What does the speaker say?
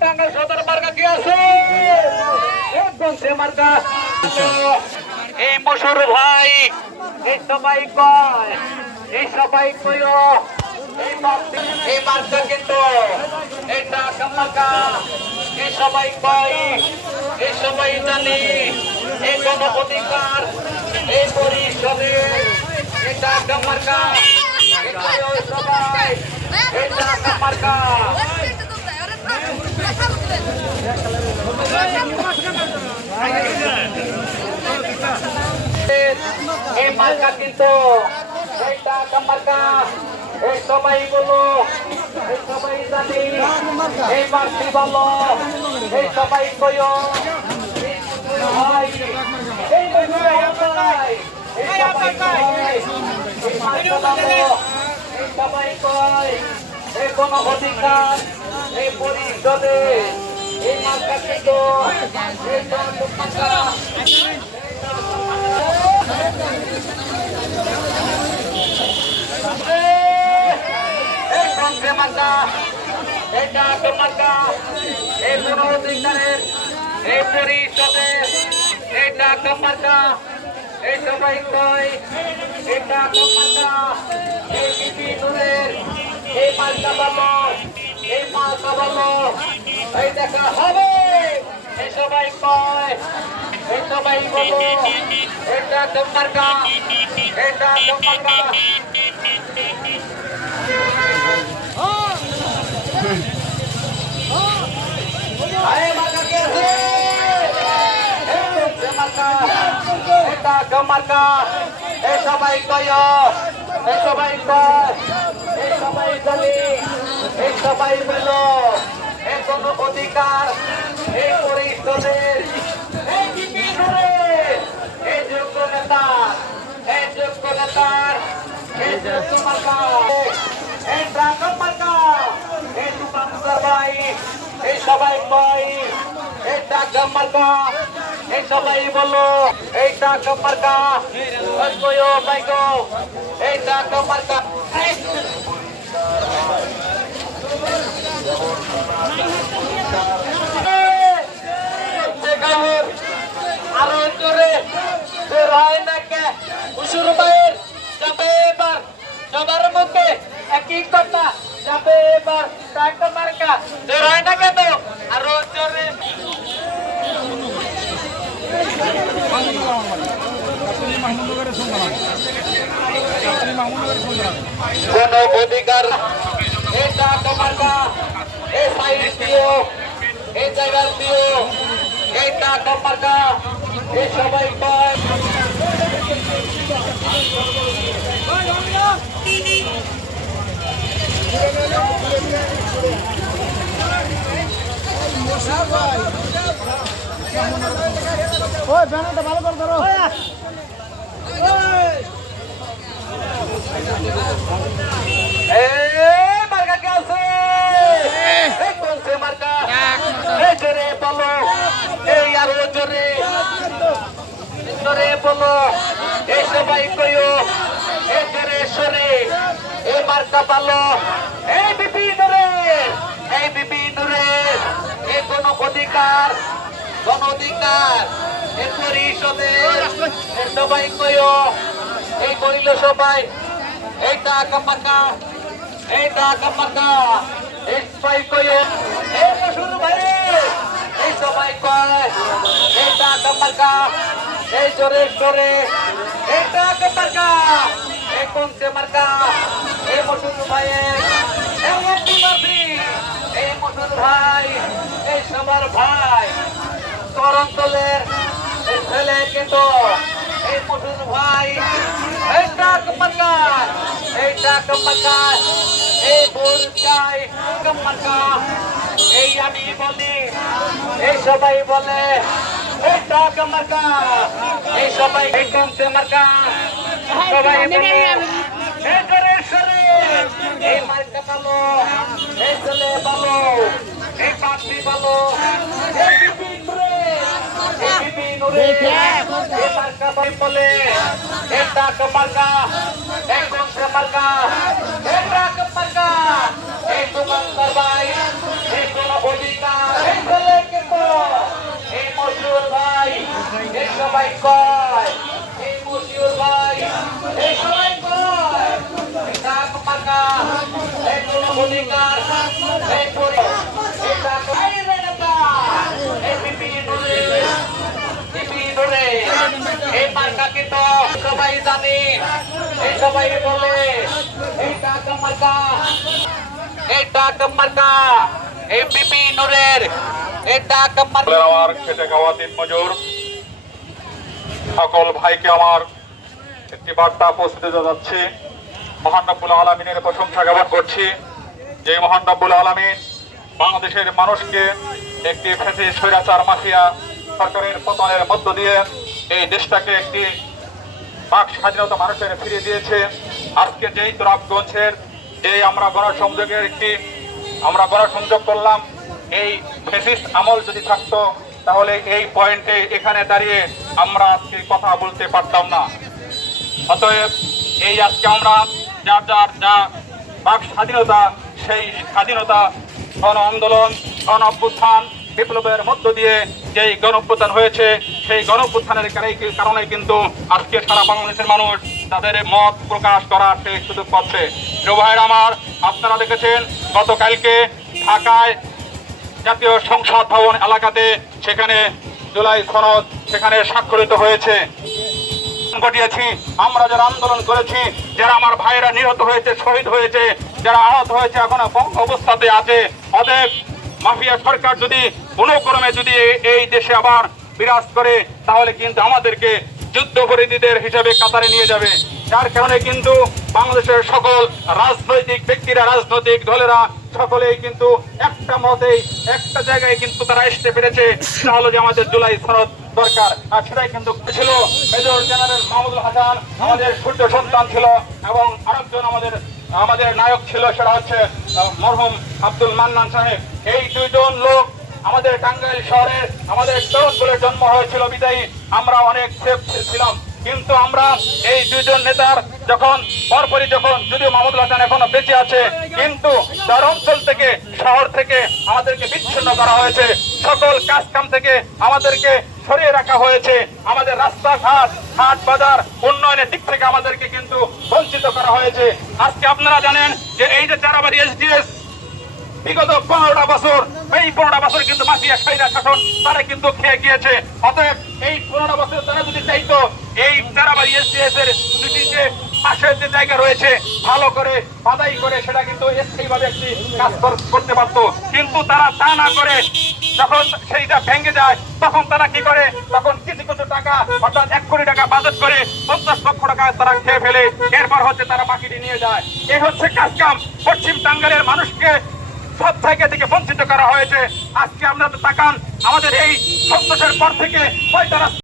টাঙ্গাইল সদর মার্কা কি আছে? মার্কা এই মশুর ভাই, এই সবাই কয়, এই সবাই কয় এই মার্কা কিন্তু এটা মার্কা, এই সবাই কয়, এই সবাই জানি এই গণ অধিকার এই পরিষদে এটা মার্কা, সবাই এটা মার্কা। এই মার্কা কিন্তু এইটা মার্কা, এই সবাই বলো, এই সবাই জানি এই মার্কি বলো, এই সবাই কয় ভাই, এই সবাই কয়, এই মার্কা বলো, এই সবাই কয় এই গণ অধিকার এই পরিষদে এই মার্কা কিন্তু এইটা মার্কা। এটা মার্কা এই গণ অধিকারের এই পরিষদে এইটা মার্কা, এই সবাই কয় এটা মার্কা, এই বিপিনের এই মার্কা বলো, এই মার্কা বলো, এই দেখা হবে, এই সবাই কয়, এই সবাই বলো এটা মার্কা, এটা মার্কা। মার্কা এই সবাই কয়, এই সবাই কয়, এই সবাই জানি এই সবাই বলো এই কোন অধিকার এই পরিষদের এই যোগ্য নেতা, এই যোগ্য নেতার এই যোগ্য মার্কা, এই ড্রাগন মার্কা, এই দোকানদার ভাই, এই সবাই কয় এই ড্রাগন মার্কা, এই সবাই বলো এই ড্রাগন মার্কা, এই ড্রাগন মার্কা। আরো জোরে বের হয় না কে উসুর ভাইয়ের যাবে এবার সবার মুখে একই কথা যাবে এবার ড্রাগন মার্কা, বের হয় না কেন আরো জোরে। কোন অধিকার এটা মার্কা, এই সাইড দিও, এই জায়গার দিও, এইটা মার্কা, এই সবাই কয় ওই ব্যানারটা ভালো করে ধরো। মার্কা কে আছে? কোনছে মার্কা? এই জোরে বলো, এই আরো জোরে জোরে বলো, এই সবাই কয়ো এই জোরে সরে এই মার্কা পালো, এই বিপি নুরের, এই বিপি নুরের এই গণ অধিকার, গণ অধিকার এই পরিষদের এই সবাই কয়ো এই কইল সবাই এইটা মার্কা, এইটা মার্কা, এই সবাই কয়ো এই শুরু ভাই, এই সবাই কয় এইটা মার্কা, এই জোরে জোরে এইটা মার্কা, এই কোনছে মার্কা, এই মশুর ভাইয়ের এই মশুর ভাই, এই সবার ভাই করন্তলের এই ছেলে কিন্তু এই মশুর ভাই এইটা মার্কা, এইটা মার্কা, এই ভোর চাই মার্কা, এই আমি বলি, এই সবাই বলে এইটা মার্কা, এই সবাই এই কোনছে মার্কা, সবাই বলে এই জোরে সরে এই মার্কা পালো, এই ছেলে পালো, এই প্রার্থী ভালো, এই বিপি নুরের, এই বিপি নুরের, এই মার্কা ভাই বলে, এই টাকা মার্কা, এই কংসে মার্কা, এই টাকা মার্কা, এই দোকানদার ভাই, এই কোন অধিকার, এই ছেলে কিন্তু, এই মশিউর ভাই, এই সবাই কয়, এই মশিউর ভাই, এই সবাই কয়, এই টাকা মার্কা, এই কোন অধিকার, এই পরি, এই টাকা, এই নেতা, এই বিপি নুরের, বিপি নুরের, এই মার্কা কিন্তু সবাই জানে, এই সবাই বলে, এই টাকা মার্কা, এই টাকা মার্কা, এই বিপি নুরের, এই টাকা মার্কা। আমার খেটে খাওয়া দিন মজুর সকল ভাইকে আমার একটি বার্তা পৌঁছে দিতে যাচ্ছি। মহান রব্বুল আলামিনের প্রশংসা জ্ঞাপন করছি যে মহান রব্বুল আলামিন বাংলাদেশের মানুষকে একটি ফ্যাসিস্ট স্বৈরাচার মাফিয়া সরকারের পতনের মধ্য দিয়ে এই দেশটাকে একটি বাক স্বাধীনতা মানুষের ফিরিয়ে দিয়েছে। আজকে যেই তুরাবগঞ্জের যে আমরা গণসংযোগ করলাম, এই ফ্যাসিস্ট আমল যদি থাকতো তাহলে এই পয়েন্টে এখানে দাঁড়িয়ে আমরা আজকে কথা বলতে পারতাম না। অতএব এই আজকে আমরা যা বাক স্বাধীনতা, সেই স্বাধীনতা গণ আন্দোলন, গণ অভ্যুত্থান, বিপ্লবের মধ্য দিয়ে যেই গণ অভ্যুত্থান হয়েছে, সেই গণ অভ্যুত্থানের কারণে কিন্তু আজকে সারা বাংলাদেশের মানুষ তাদের মত প্রকাশ করার সেই সুযোগ পাচ্ছে। প্রিয় ভাইয়েরা আমার, আপনারা দেখেছেন গতকালকে ঢাকায় জাতীয় সংসদ ভবন এলাকাতে সেখানে জুলাই সনদ সেখানে স্বাক্ষরিত হয়েছে। ঘটিয়েছি আমরা যারা আন্দোলন করেছি, যারা আমার ভাইয়েরা নিহত হয়েছে, শহীদ হয়েছে, যারা আহত হয়েছে, এখন অবস্থাতে আছে। অতএব মাফিয়া সরকার যদি কোনো ক্রমে যদি এই দেশে আবার বিরাজ করে তাহলে কিন্তু আমাদেরকে যুদ্ধাপরাধীদের হিসেবে কাতারে নিয়ে যাবে। যার কারণে কিন্তু বাংলাদেশের সকল রাজনৈতিক ব্যক্তিরা, রাজনৈতিক দলেরা সকলেই কিন্তু একটা মতেই একটা জায়গায় কিন্তু তারা আসতে পেরেছে, সেটা হলো যে আমাদের জুলাই সনদ দরকার। আর সেটাই কিন্তু ছিল মেজর জেনারেল মাহমুদুল হাসান, আমাদের সূর্য সন্তান ছিল, এবং আরেকজন আমাদের নায়ক ছিল, সেটা হচ্ছে মরহুম আব্দুল মান্নান সাহেব। এই দুইজন লোক আমাদের টাঙ্গাইল শহরে আমাদের তরুণগুলোর জন্ম হয়েছিল বিদায়ী আমরা অনেক সেফ ছিলাম। কিন্তু আমরা এই দুইজন নেতার পরপরই যদিও মাহমুদুল হাসান এখনো বেঁচে আছে, কিন্তু তার অঞ্চল থেকে, শহর থেকে আমাদেরকে বিচ্ছিন্ন করা হয়েছে, সকল কাজ কাম থেকে আমাদেরকে সরিয়ে রাখা হয়েছে, আমাদের রাস্তাঘাট, হাট বাজার উন্নয়নের দিক থেকে আমাদেরকে কিন্তু বঞ্চিত করা হয়েছে। আজকে আপনারা জানেন যে এই যে চারাবাড়ি এসডিএস বিগত 15টা বছর, এই 15টা বছর কিন্তু মাফিয়া স্বৈরা শাসন তারা কিন্তু খেয়ে গিয়েছে। অতএব এই 15টা বছর তারা যদি চাইতো এই চারাবাড়ি এসডিএস এর দুটি যে পাশের যে জায়গা রয়েছে ভালো করে বাদাই করে সেটা কিন্তু স্থায়ীভাবে একটি কাজ করতে পারতো, কিন্তু তারা তা না করে যখন সেইটা ভেঙে যায় তখন তারা কি করে, তখন কিছু কিছু টাকা অর্থাৎ 1 কোটি টাকা বাজেট করে 50 লক্ষ টাকা তারা খেয়ে ফেলে, এরপর হচ্ছে তারা বাকিটি নিয়ে যায়। এই হচ্ছে কাজ কাম। পশ্চিম টাঙ্গাইলের মানুষকে সব জায়গা থেকে বঞ্চিত করা হয়েছে। আজকে আপনারা তাকান, আমাদের এই সন্তোষের পর থেকে কয়টা